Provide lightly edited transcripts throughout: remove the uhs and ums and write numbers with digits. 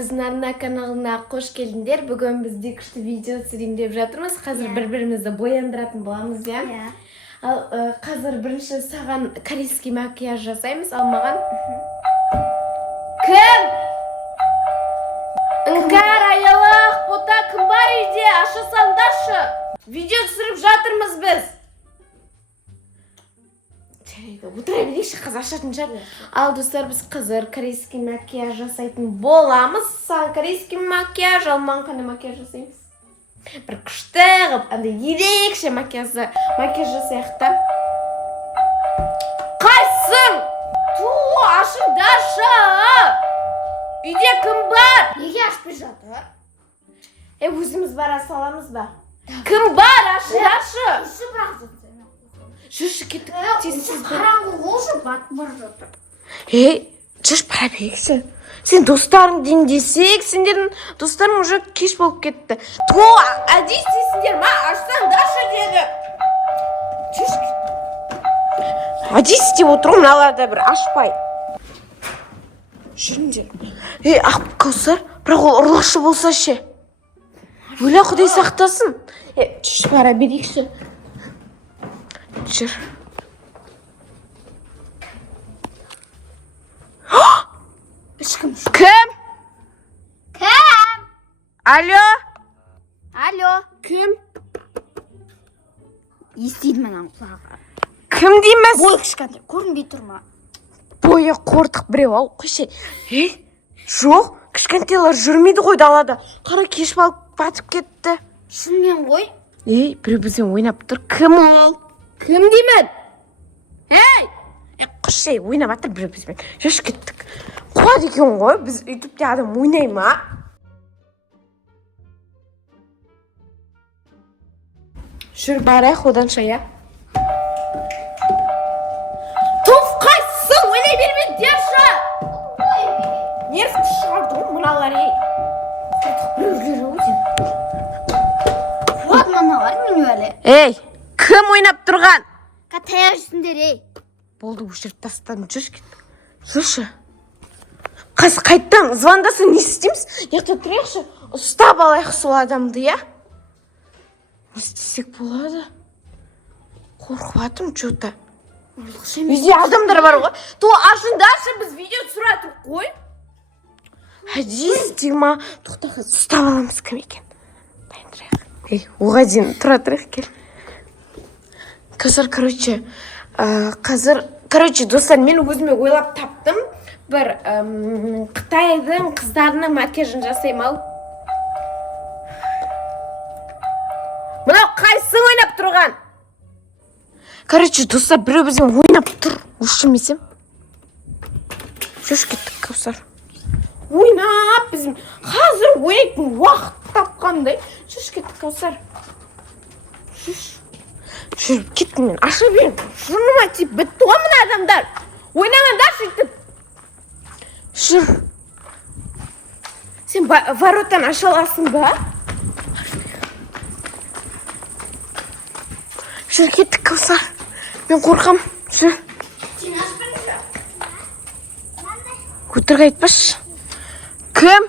біздің арна каналына қош келдіңдер. Бүгін бізде күшті видео түсірейін жатырмыз. Қазір бір-бірімізді бояндыратын боламыз, иә? Ал қазір бірінші саған корейский макияж жасаймыз. Ал маған кім? Іңкәр, аялақ, бота, кім бар үйде? Аша салдаршы. Видео түсіріп жатырмыз біз. Отыра берейікші, қыз ашатын шығар. Ал достар, біз қазір корейский макияж жасайтын боламыз. Саған корейский макияж, ал маған қандай макияж жасаймыз? Бір күшті қылып, андай ерекше макияж жасайық та. Қайсың? Ашыңдаршы! Үйде кім бар? Неге ашпай жатыр? Өзіміз бара саламыз ба? Кім бар? Ашыңдаршы! Үші бірақ жатыр. Жүрші кеттік. Қараңғы олшы батып бара жатыр. Жүрш бара берейікші. Сен достарың дейін десек, сендердің достарың уже кеш болып кетті. Әдей істейсіңдер ма? Ашсаңдаршы деді. Жүрш кеттік. Әдей істеп отыру мыналарда бір ашпай. Жүріңдер. Каусар, бірақ ол ұрлықшы болса ше. Өлі Құдай сақтасын. Жүрш бара берейікші. Жүр. Ешкім. Кім? Кім? Алло? Алло. Кім? Естейді менің құлағы. Кім дейміз? Бой кішкентай, көрінбей тұр ма? Бойы қортық біреу, ал қойшы. Жоқ, кішкентайлар жүрмейді ғой далада. Қара кеш батып кетті. Шынымен ғой? Біреу бізбен ойнап тұр. Кім ол? Кім деймін? Қойшы, ойнап атыр біреу бізбен. Жүрш кеттік. Қуады екен ғой, біз ютубте адам ойнай ма? Жүр барайық одан шая. Тоф қайсың? Ойлай берме, дерші! Нервті шығарды ғой, мұналар ей. Құртық біреулер өзен. Вот мыналар мен өлі. Кім ойнап тұрған? Таяқ жүсіңдер, Болды, өшіріп тастадым, жүрш кеттік. Жүрші. Қайттан, звондасың, не істейміз? Яқта тұрайықшы, ұстап алайық сол адамды, я? Не істесек болады? Қорқыватым, что-то. Үйде адамдар бар ғой. Ашыңдаршы, біз видео түсіратыр қой. Әдей істей ма? Тоқта, ұстап аламыз кім екен? Дайындырайық. Оға дейін тұра тұрайық кел. Қазір, достар, мен өзіме ойлап таптым. Бір Қытайдың қыздарының макияжын жасайым ал. Мынау қайсың ойнап тұрған? Достар, біреу бізбен ойнап тұр. Өшірмесем. Жүрш кеттік, Каусар. Ойнап бізбен. Қазір ойнайтын уақыт тапқандай. Жүрш кеттік, Каусар. Жүріп кеттім мен, аша берім. Жұрныма тиіп бітті ғой мына адамдар. Ойнағандар сөйтіп. Жүр. Сен вороттан аша аласың ба? Жүр кеттік, Каусар. Мен қорқам. Жүр. Өтірік айтпашы. Кім?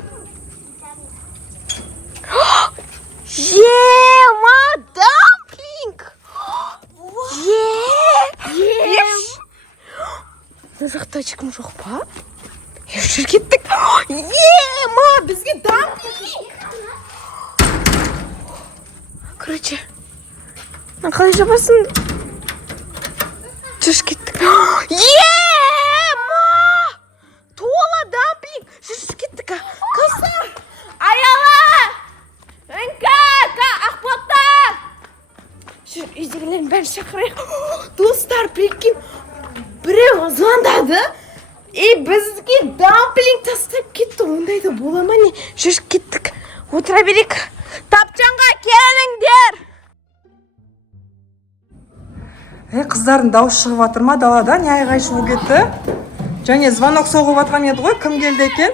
Дамплинг! Мына жақта ешкім жоқ па? Жүр кеттік. Бізге дамплинг! Қалай жабасың? Жүр кеттік. Тола дамплинг! Жүр кеттік. Каусар! Аяла! Ақбота! Жүр, үйдегілерін бәрін шақырайық. Достар, прикинь, біреу звондады. Бізге дамплинг тастап кетті. Ондай да бола ма не? Жүр, кеттік. Отыра берейік. Тапчанға келіңдер. Қыздардың дауыс шығып жатыр ма далада? Не айғай шығу кетті? Және звонок соғып жатқан еді ғой, кім келді екен?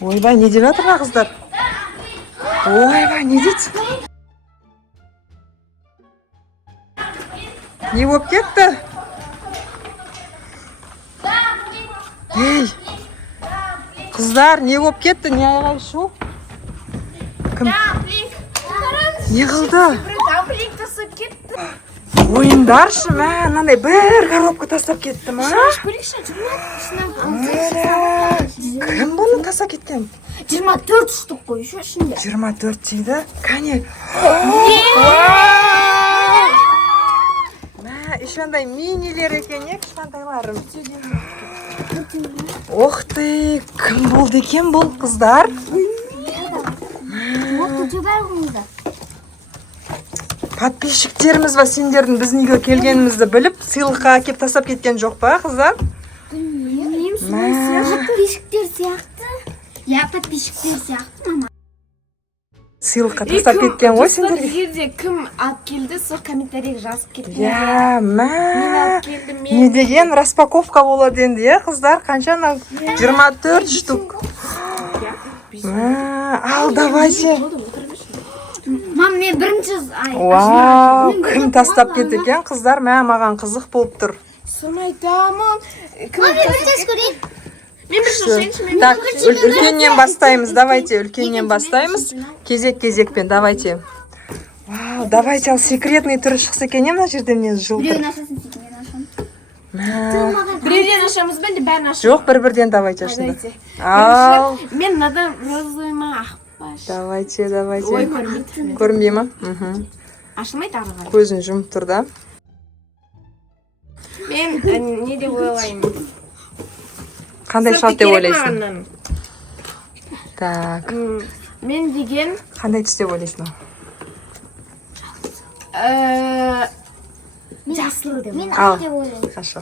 Ойбай, не деп жатыр қыздар? Ойбай, не дейді? Не болып кетті? Қыздар, не болып кетті? Не айғай-шу? Кім? Дамплинг. Не қылды? Бір дамплинг тасып кетті. Ойындаршы, мә, мынандай бір коробка тастап кетті, ма? Көрейікші, Кім бұны тастап кеткен? 24 штук қой, şu ішінде. 24 дейді. Кәне. Мә, ешандай минилер екен, не кішкентайларым. Ох ты, кім болды екен бұл қыздар? Подписчиктеріміз ба сендердің біздің үйге келгенімізді біліп, сыйлыққа әкеп тастап кеткен жоқ па, қыздар? Подписчиктер сияқты. Я подписчиктер сияқты, мама. Сыйлыққа тастап кеткен ғой сендерге. Егерде кім алып келді, сол комментарийге жазып кетті. Я, Мен мә. алып келдім, Не деген распаковка болады енді, қыздар? Қанша? 24 штук. Ал, давайте. Мам, мен бірінші Вау, кім тастап кетті екен, қыздар? Маған қызық болып тұр. Соны айтамын. Мам, мен бірінші көрейін. Мен бір шошайыншы, Так, үлкеннен бастаймыз, давайте, үлкеннен бастаймыз. Кезек-кезекпен, давайте. Вау, давайте, ал секретный түрі шықса екен, мына жерде мені жылтыр. Біреуін ашасын, мен ашамын. Біреуден ашамыз бен де бәрін ашамыз. Жоқ, бір-бірден давайте ашында. Ал, Мен надан розыма ақпаш. давайте. Ой, көрмейді. Көрмей ма? Ашылмайды арыға. Көзін жұмып тұр да. Мен не деп ойлаймын. Қандай шығады деп ойлайсың? Так, Мен деген қандай түс деп ойлайсың? жасыл деп. Мен Ал, ақ деп ойлаймын. хорошо.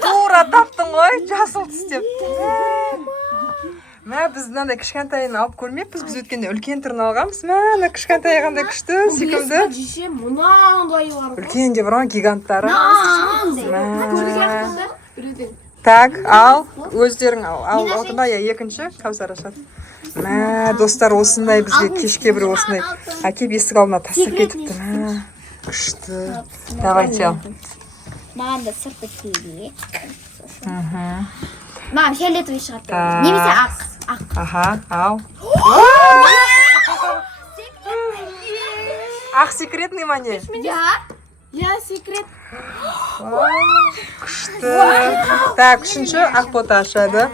Тура таптың ғой, жасыл түс деп. Мә, біз мынандай кішкентайын алып көрмеппіз, біз өткенде үлкен түрін алғанбыз. Мә, кішкентай қандай күшті, секілді. Жеше мұнандай бар. Үлкен де бар, гиганттары. Так, Так, ал, өздерің ал, алдыма я екінші, Кәусар ашады. Мә, достар, осындай бізге кешке бір осындай әкеп есік алдына тастап кетіпті. Мә, күшті. Давайте ал. Маған да сырты керек. Маған фиолетовый шығады. Так. Немесе ақ. Аха, ал. Ақ секретный ма не? Я секрет. Күшті. Так, үшінші ақ бота ашады.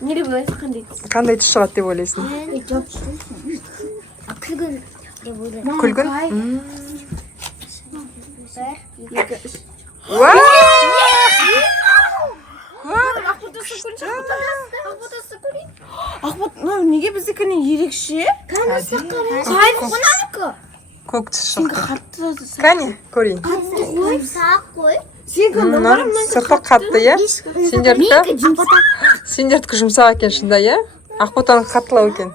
Не деп ойлайсың, қандай? Қандай түс шығады деп ойлайсың? Күлгін деп ойлаймын. Күлгін? Ақбот, неге біздікінен ерекше? Көк түс шықты. Қатты. Кәне, көрейін. Сақ қой. Сен Сырты қатты, е? Сендердікі жұмсақ екен шында, е? Ақботаның қаттылау екен.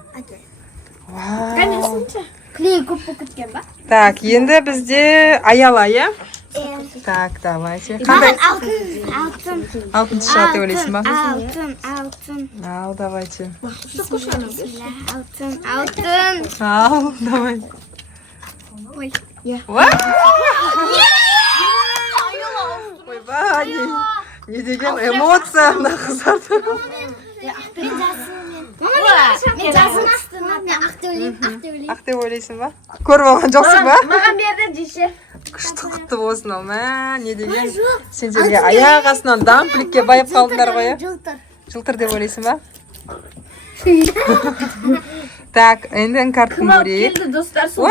Клей көп болып кеткен ба? Так, енді бізде аяла, е? Так, давайте. Қандай? Алтын. Алтын түс шығады деп ойлайсың ба? Алтын. Ал, давайте. Алтын. Ал, давай. Ой. Ойбай, не деген эмоция мына қыздарды. Мен жасыл астына ақ деп ойлаймын. Ақ деп ойлайсың ба? Көріп алған жоқсың ба? Маған берді жеше. Күшті құтты болсын ал, мә, не деген. Сендерге аяқ астынан дампликке байып қалдыңдар ғой, е? Жылтыр деп ойлайсың ба? Так, енді іңкәрттің көрейік. Келді достар, сол.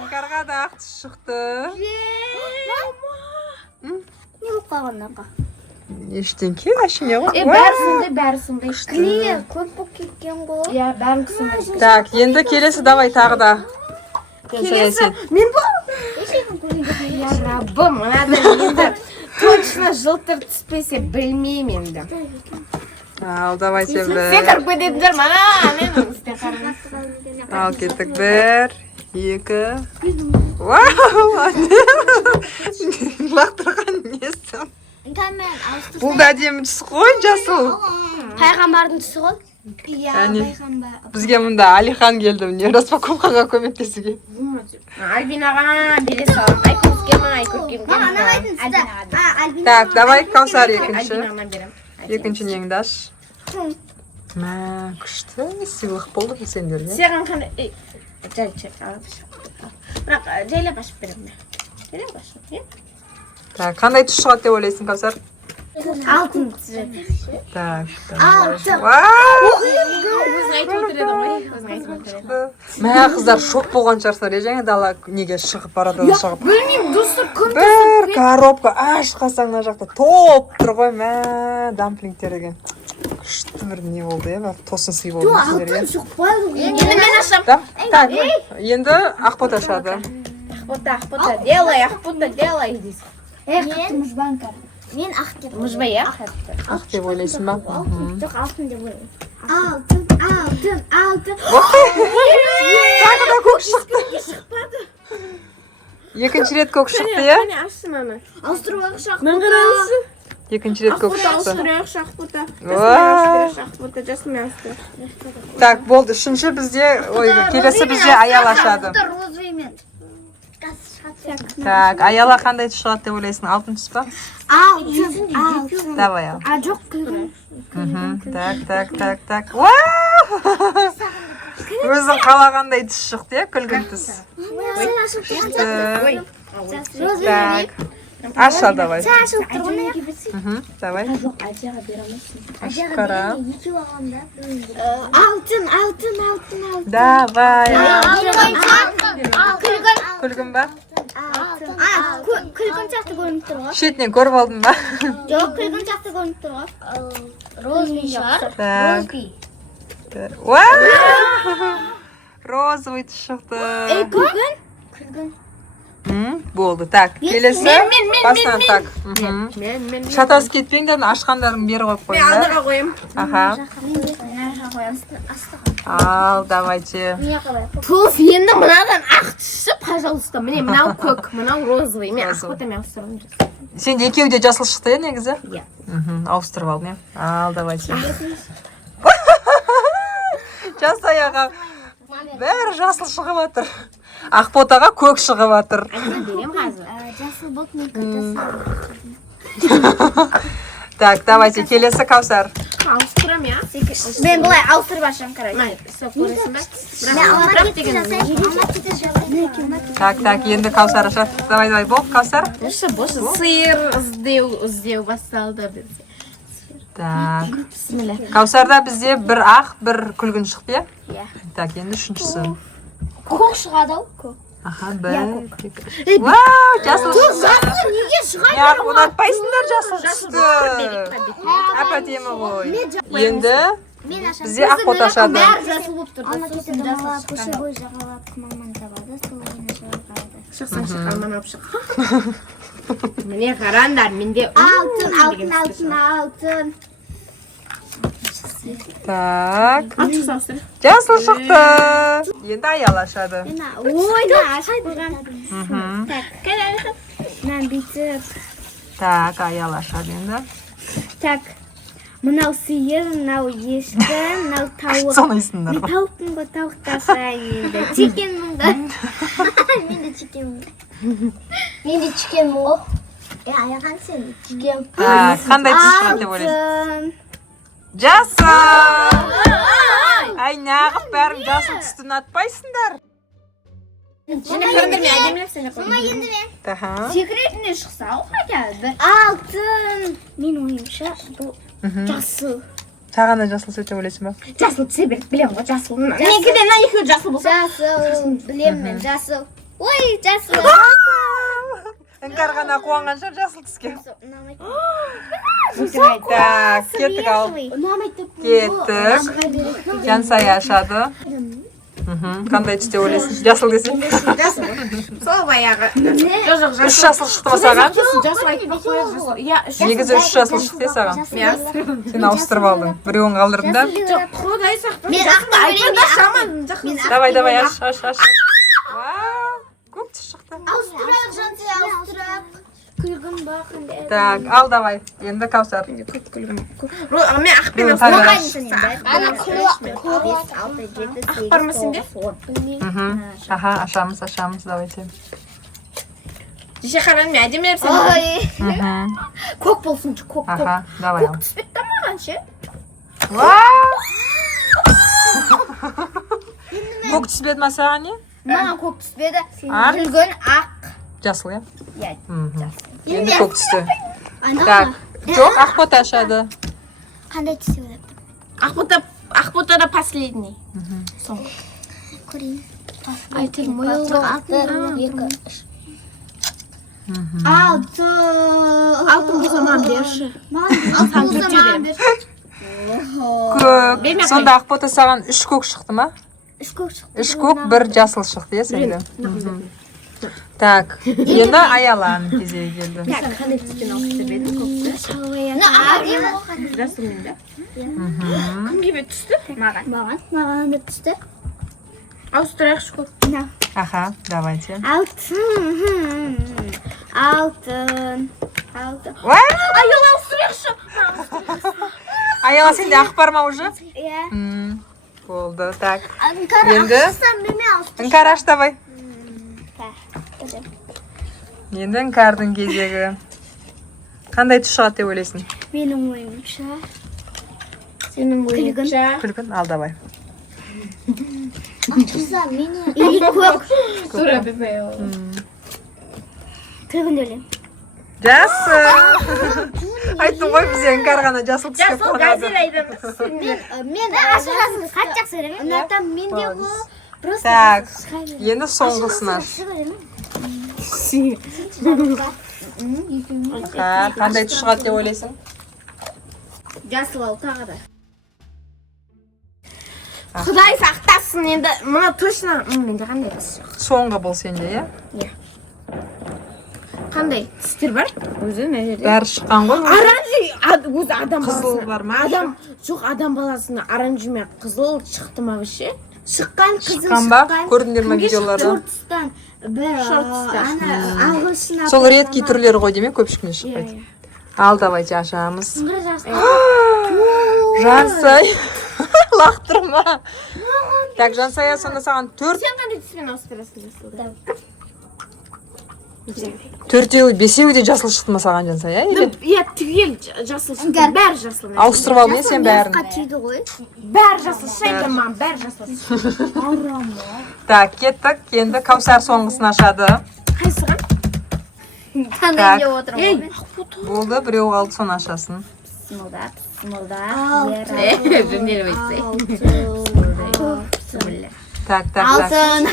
Іңкәрға да ақ түс шықты. Не болып қалған ақа? Ештеңке, әшіне ғой. Бәрі сондай. Клей көп болып кеткен ғой. Иә, бәрі сондай. Так, енді келесі давай тағы да. Келесі, мен бұл. Я рабым, мынада енді точно жылтыр түспесе білмеймін енді. Ал, давайте бір. Стекар көдедіңдер, мана, мен стекарым. Ал, кеттік бір, екі. Вау, лақтырған несі? Бұл да әдемі түс қой, жасыл. Пайғамбардың түсі ғой. Бізге мұнда Алихан келді, міне распаковкаға көмектесуге. Альбинаға бере салам. Ай көркем, ай көркем. Так, давай Каусар екінші. Альбинағына берем. Екінші неңді аш. Мә, күшті сыйлық болды бұл сендерге. Саған қандай... Жай, бірақ жайлап ашып берем. Жайлап ашып, Так, қандай түс шығады деп ойлайсың Каусар? Алтын түсіреді. Так, Алтын. вау! Өзің айтып отыреді ғой. Өзің айтып отыреді. Мә, қыздар шок болған шығарсыздар, жаңа дала неге шығып барады шығып. Білмеймін, достар көп Бір коробка ашқасаң мына жақта топ тұр ғой, мә, дамплингтер деген. Күшті бір не болды, бір тосын сый болды сендерге. Шықпайды. Енді мен ашам. Так, енді Ақбот ашады. Ақбота, делай дейсің. Қатты мұжбанкар. Мен ақ деп ойлаймын. Мұжбай, я? Ақ деп ойлайсың ба? Жоқ, алтын деп ойлаймын. Алтын. Тағы да көк шықты. Екінші рет көк шықты, е? Қане ашсын ана. Ауыстыруға шақ. Мен қаралысы. Екінші рет көк шықты. Ауыстырайықшы Ақбота. Ақбота, жасымен ауыстырайық. Так, болды. Үшінші бізде, ой, келесі бізде Аял ашады. Розовыймен. Так, Аяла қандай түс шығады деп ойлайсың? Алтын түс па? Алтын. Давай ал. Жоқ, күлгін. Так. Вау! Өзің қалағандай түс шықты, е? Күлгін түс. Сен ашып тұрғанда. Ой. Так. Аша давай. Сен ашып тұрғанда. Давай. Жоқ, Азияға бере алмайсың. Ашып қара. Алтын. Давай. Күлгін. Күлгін ба? Күлгін сияқты көрініп тұр ғой. Шетінен көріп алдың ба? Жоқ, күлгін сияқты көрініп тұр ғой. Розовый шығар. Так. Вау! Розовый түс шықты. Күлгін. Болды. Так, келесі. Басынан так. Мен Шатас кетпеңдер, ашқандарын бері қойып қойыңдар. алдыға қоям. Аха. Ал, давайте. Туф, енді мынадан ақ түсі, пожалуйста. Міне, мынау көк, мынау розовый. Мен Ақботамен ауыстырғым жүрсін. Сен екеуі де жасыл шықты, негізі? Иә. Ауыстырып алдың, е? Ал, давайте. Жасай аға. Бәрі жасыл шығып атыр. Ақботаға көк шығып атыр. Берем қазір. Жасыл бұлт мен күтісі. Так, давайте, келесі Каусар. Ауыстырам, я? Мен бұлай ауыстырып ашам, короче. Май, сол көресің ба? Мен алмат кетті жасай. Так, енді Каусар ашады. Давай, бол, Каусар. Боже, сыр іздеу басталды бізде. Так, Бисмилля. Каусарда бізде бір ақ, бір күлгін шықты, е? Иә. Так, енді үшіншісі. Көк шығады ау, көк. Аха, бір, екі. Вау, жасыл шықты. Неге шығады? Неғып ұнатпайсыңдар жасыл түсті. Әп-әдемі ғой. Енді бізде Ақбот ашады. Бәрі жасыл болып тұр. Ана кетеді бала көше бой жағалап маман табады, сол ойына шығып қалады. Шықсан шыққан алып шық. Міне қараңдар, менде Алтын. Так, Алтын саустыр. жасыл шықты. Енді Аял ашады. Ойда ашып қойған. Мен бүйтіп. Так, Аял ашады енді. Так. Мынау сиыр, мынау ешкі, мынау тауық. Сонайсыңдар Мен ғой. тауықпын ғой, тауықта сұрайын енді. Чекенмін ғой. Мен де чекенмін. Мен де чекенмін ғой. Аяған сен чекен. Қандай түс шығады деп ойлайсың? Жасыл! Ай, неғып бәрің жасыл түсті ұнатпайсыңдар? Және қараңдар, мен әдемілеп сені қойдым. Енді мен. Таха. Секретіне шықса ғой хотя Алтын. Мен ойымша бұл жасыл. Саған да жасыл түседі деп ойлайсың ба? Жасыл түсе береді, білем ғой, жасыл. Менікіден мына екеуі жасыл болса. Жасыл. Білем мен, жасыл. Ой, жасыл. Іңкәр ғана қуанған шығар жасыл түске. Ұнамайды. Так, кеттік ал. Ұнамайды. Кеттік. Жансай ашады. Қандай түс деп ойлайсың? Жасыл десең? Сол баяғы. Жоқ, Үш жасыл шықты ма саған? жасыл айтпақ қояр, жасыл. Негізі үш жасыл шықты саған. Сен ауыстырып алдың. Біреуін қалдырдың да? Жоқ, құдай сақтасын. Мен ақты Айтпада шаман. Давай, аш. Вау, көп түс шықты. Ауыстырайық, жансай ауыстырайық. Күлгін Так, ал давай. Енді Каусар. Мен ақпен Біреуін таңдап. Ақ бар ма сенде? Мгм. Аха, ашамыз, давайте. Жеше қараның мен әдемі деп сен. Мгм. Көк болсыншы, көк. Аха, давай ал. Көк түспек тамаған ше. Вау! Көк түспеді ма саған не? Маған көк түспеді. Ақ? Күлгін ақ. Жасыл, иә? Иә. Мгм. Енді көк түсті. Ана Так, жоқ, ақбота ашады. қандай түс ойлап Ақботада последний. Соңғы. көрейін. Ай, тек Екі, үш. Алтын болса маған берші. Алтын болса маған берші. Көк. Сонда ақбота саған 3 көк шықты ма? Үш көк шықты. 3 көк, 1 жасыл шықты, иә сенде? Мгм. Так, енді Аяланың кезегі келді. Сен қандай түспен алып деп едің көкті? Жасылмен да? Кімге түсті? Маған да түсті. Ауыстырайықшы көк. Аха, давайте. Алтын. Уай! Аяла ауыстырайықшы. Аяла сенде ақ бар ма уже? Иә. Болды, так. Іңкар Енді? ақшысам мене алып. Іңкар аш давай. Енді Іңкардың кезегі. Қандай түс шығады деп ойлайсың? Менің ойымша. Сенің ойынша. Күлгін, ал давай. Ақшысам мене. Или көк. Сура бебе. Күлгін өлем. Жақсы. Айттым ғой бізде Іңкар ғана жасыл түске Жасыл қонады. газель айдым. Мен ашығасын қатты жақсы көремін. Ұнатам мен де ғой. Просто Так, енді соңғысына. Қандай түс шығады деп ойлайсың? жасыл ал тағы да. Құдай сақтасын енді. Мұна точно. Менде қандай түс жоқ. Соңғы бұл сенде, иә? Қандай түстер бар? Өзі мына жерде. Бәрі шыққан ғой. Оранжи өзі адам Қызыл баласына. бар ма? Адам жоқ, адам баласына оранжи мен қызыл шықты ма вообще? Шыққан қызыл Шыққан ба? Көрдіңдер ма видеоларда? Шортстан. Шортстан. Ағылшын Сол редкий түрлері ғой деме, көпшікіне шықпайды. Ал давайте ашамыз. Жансай. Лақтырма. Так, Жансая сонда саған 4 Сен қандай түспен ауыстырасың жасылды? төртеуі, бесеуі де жасыл шықты ма саған Жансая? Иә, түгел жасыл шықты. Бәрі жасыл. Ауыстырып алдың сен бәрін. түйді ғой. Бәрі жасыл. Шайдыр маған, бәрі жасыл. Так, кеттік. Енді Каусар соңғысын ашады. Қайсыған? Таңдайын деп отырмын. Ей, Болды, біреу қалды, соны ашасын. Алтын. жөнделіп айтсай. Так. Алтын.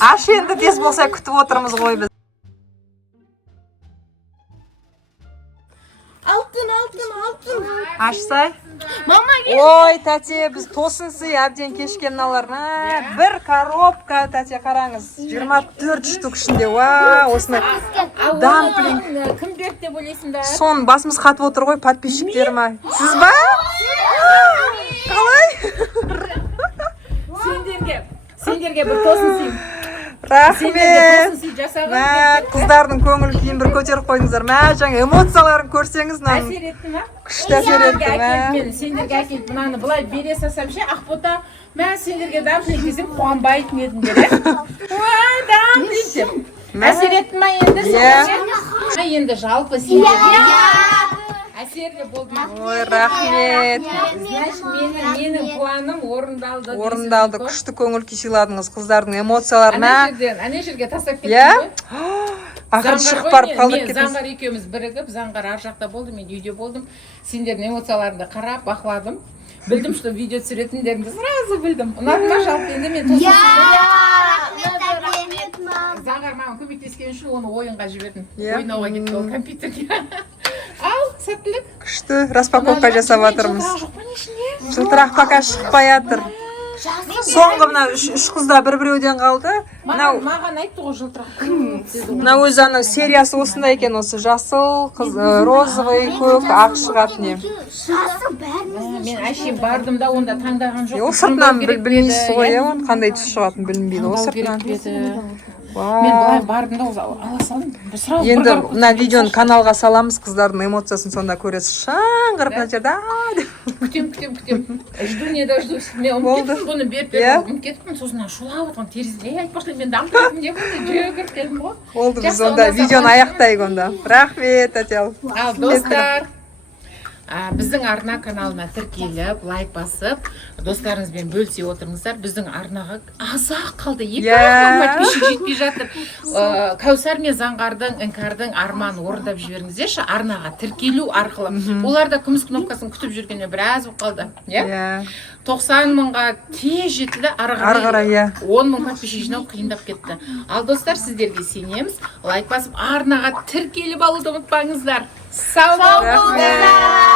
Аш енді тез болса күтіп отырмыз ғой біз. Алтын. Ашсай. Мама, Ой, тәте, біз тосынсый әбден кешкен мыналар. Бір коробка, тәте, қараңыз. 24 штук ішінде. Ва, осыны дамплинг. кім берді деп ойлайсыңдар? Сон басымыз қатып отыр ғой, подписчиктеріме. Сіз ба? Қалай? Сендерге бір тосын сыйым. Рахмет. жасаған. Мә, қыздардың көңіл күйін бір көтеріп қойдыңыздар. Мә, жаңа эмоцияларын көрсеңіз, мынаның Әсер етті ма? күшті әсер етті, мә. Сендерге әкеліп мынаны былай бере салсам ше, Ақбота, мә сендерге дамплинг десем қуанбайтын едіңдер, ә? Ой, дамплинг деп. Әсер етті ма енді? Иә. Енді жалпы сендерге әсерлі болды ма? Ой, рахмет. Значит, менің планым орындалды. Орындалды, күшті көңіл күй сыйладыңыз қыздардың эмоцияларына. Ана жерге тастап кеттім Иә? ғой. Ақыры шығып барып қалдық Мен кетіңіз. Заңғар екеуміз бірігіп, Заңғар ар жақта болды, мен үйде болдым. Сендердің эмоцияларыңды қарап, бақыладым. Білдім, что видео түсіретіндеріңді сразу білдім. Ұнады ма жалпы енді мен тосып Заңғар маған көмектескен үшін оны ойынға жібердім. Ойнауға кетті ол компьютерге. Ал, сәттілік. Күшті распаковка жасап жатырмыз. Жылтырақ пока шықпай жатыр. Соңғы мына үш қызда бір-біреуден қалды. Маған айтты ғой жылтырақ. Мына өзі анау сериясы осындай екен, осы жасыл, розовый, көк, ақ шығады не. Жасыл бәріміз. Мен әшейін бардым да онда таңдаған жоқ. Ол сыртынан білмейсіз ғой, қандай түс шығатынын білінбейді ол сыртынан. мен былай бардым да ала салдым сразу Енді мына видеоны каналға саламыз, қыздардың эмоциясын сонда көресіз. Шаңғырып мына жерде деп. күтем жду не дождусь мен ұмытып кеттім бұны беріп ұмытып кеттім сосын шулап отырған терезеден айтпақшы мен дамып кеттім деп жүгіріп келдім ғой. Болды, біз онда видеоны аяқтайық онда. Рахмет, Татьяна. Ал достар, біздің арна каналына тіркеліп, лайк басып, достарыңызбен бөлісе отырыңыздар. Біздің арнаға азақ қалды. 2 подписчик жетпей жатыр. Кәусар мен Заңғардың, Іңкәрдің арманын орындап жіберіңіздерші, арнаға тіркелу арқылы. Олар да күміс кнопкасын күтіп жүргеніне біраз болып қалды. 90 мыңға тез жетті, ары қарай 10 мың подписчик жинау қиындап кетті. Ал достар, сіздерге сенеміз. Лайк басып, арнаға тіркеліп алуды ұмытпаңыздар. Сау болыңыздар.